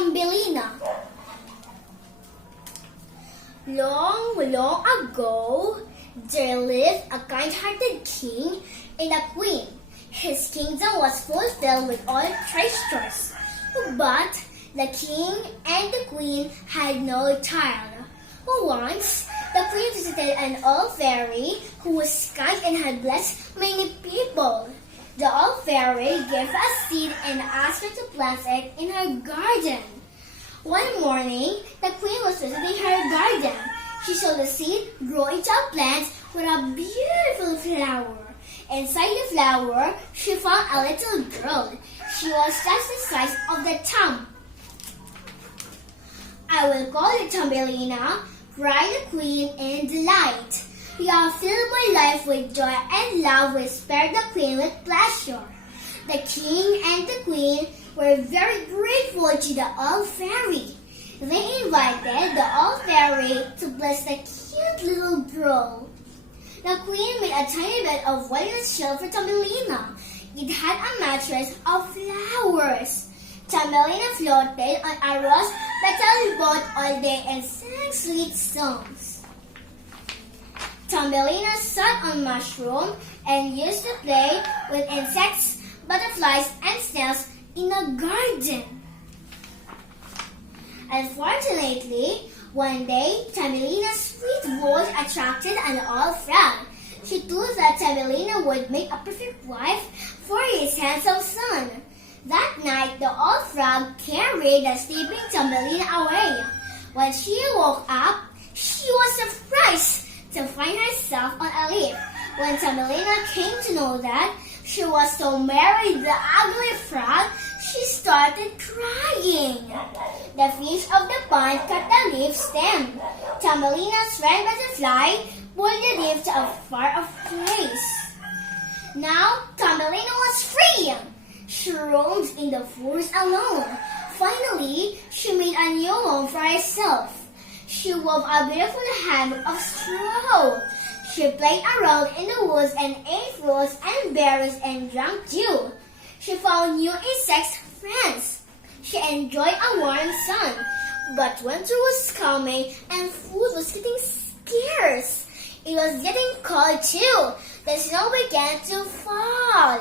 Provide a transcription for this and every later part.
Thumbelina. Long, long ago, there lived a kind-hearted king and a queen. His kingdom was filled with all treasures, but the king and the queen had no child. Once, the queen visited an old fairy who was kind and had blessed many people. The old fairy gave her a seed and asked her to plant it in her garden. One morning, the queen was visiting her garden. She saw the seed grow into a plant with a beautiful flower. Inside the flower, she found a little girl. She was just the size of the thumb. "I will call you Thumbelina," cried the queen in delight. "You have filled my life with joy and love," whispered the queen with pleasure. The king and the queen were very grateful to the old fairy. They invited the old fairy to bless the cute little girl. The queen made a tiny bed of walnut shell for Thumbelina. It had a mattress of flowers. Thumbelina floated on a rose-petal boat all day and sang sweet songs. Thumbelina sat on mushroom and used to play with insects, butterflies, and snails in a garden. Unfortunately, one day, Thumbelina's sweet voice attracted an old frog. She thought that Thumbelina would make a perfect wife for his handsome son. That night, the old frog carried the sleeping Thumbelina away. When she woke up, she was surprised to find herself on a leaf. When Thumbelina came to know that she was to marry the ugly frog, she started crying. The fish of the pond cut the leaf stem. Thumbelina's friend Butterfly pulled the leaf to a far-off place. Now, Thumbelina was free. She roamed in the forest alone. Finally, she made a new home for herself. She wove a beautiful hammock of straw. She played around in the woods and ate fruits and berries and drank dew. She found new insect friends. She enjoyed a warm sun. But winter was coming and food was getting scarce. It was getting cold too. The snow began to fall.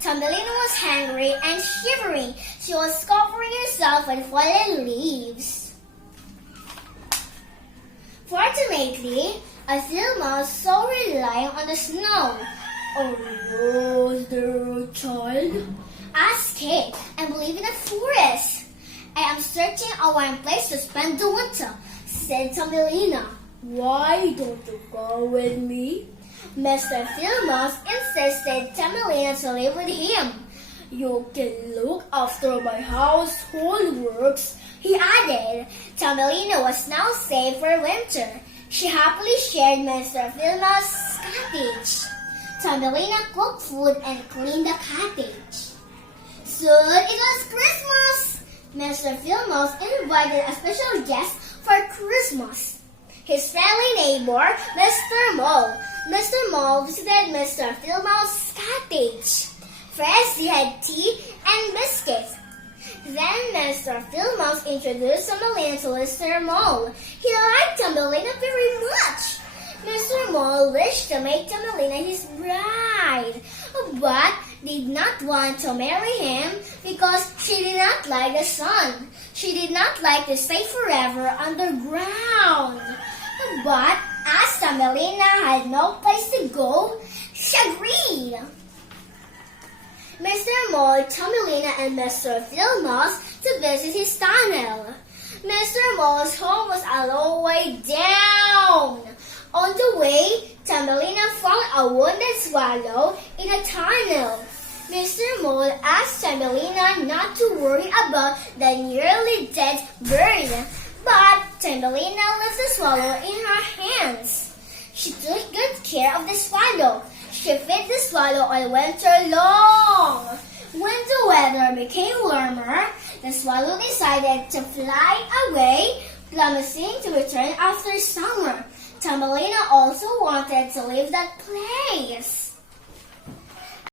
Thumbelina was hungry and shivering. She was covering herself with fallen leaves. Fortunately, a little mouse saw her lying on the snow. "Oh no, is there a child?" asked Kate. "I live in a forest. I am searching a warm place to spend the winter," said Thumbelina. "Why don't you go with me?" Mr. Mouse insisted Thumbelina to live with him. "You can look after my household works," he added. Thumbelina was now safe for winter. She happily shared Mr. Mouse's cottage. Thumbelina cooked food and cleaned the cottage. Soon it was Christmas. Mr. Mouse invited a special guest for Christmas. His friendly neighbor, Mr. Mole. Mr. Mole visited Mr. Mouse's cottage. First, he had tea and biscuits. Then Mr. Mouse introduced Thumbelina to Mr. Mole. He liked Thumbelina very much. Mr. Mole wished to make Thumbelina his bride, but did not want to marry him because she did not like the sun. She did not like to stay forever underground. But as Thumbelina had no place to go, she agreed. Mr. Mole, Thumbelina, and Mr. Mouse to visit his tunnel. Mr. Mole's home was a long way down. On the way, Thumbelina found a wounded swallow in a tunnel. Mr. Mole asked Thumbelina not to worry about the nearly dead bird, but Thumbelina left the swallow in her hands. She took good care of the swallow. She fed the swallow all winter long. When the weather became warmer, the swallow decided to fly away, promising to return after summer. Thumbelina also wanted to leave that place.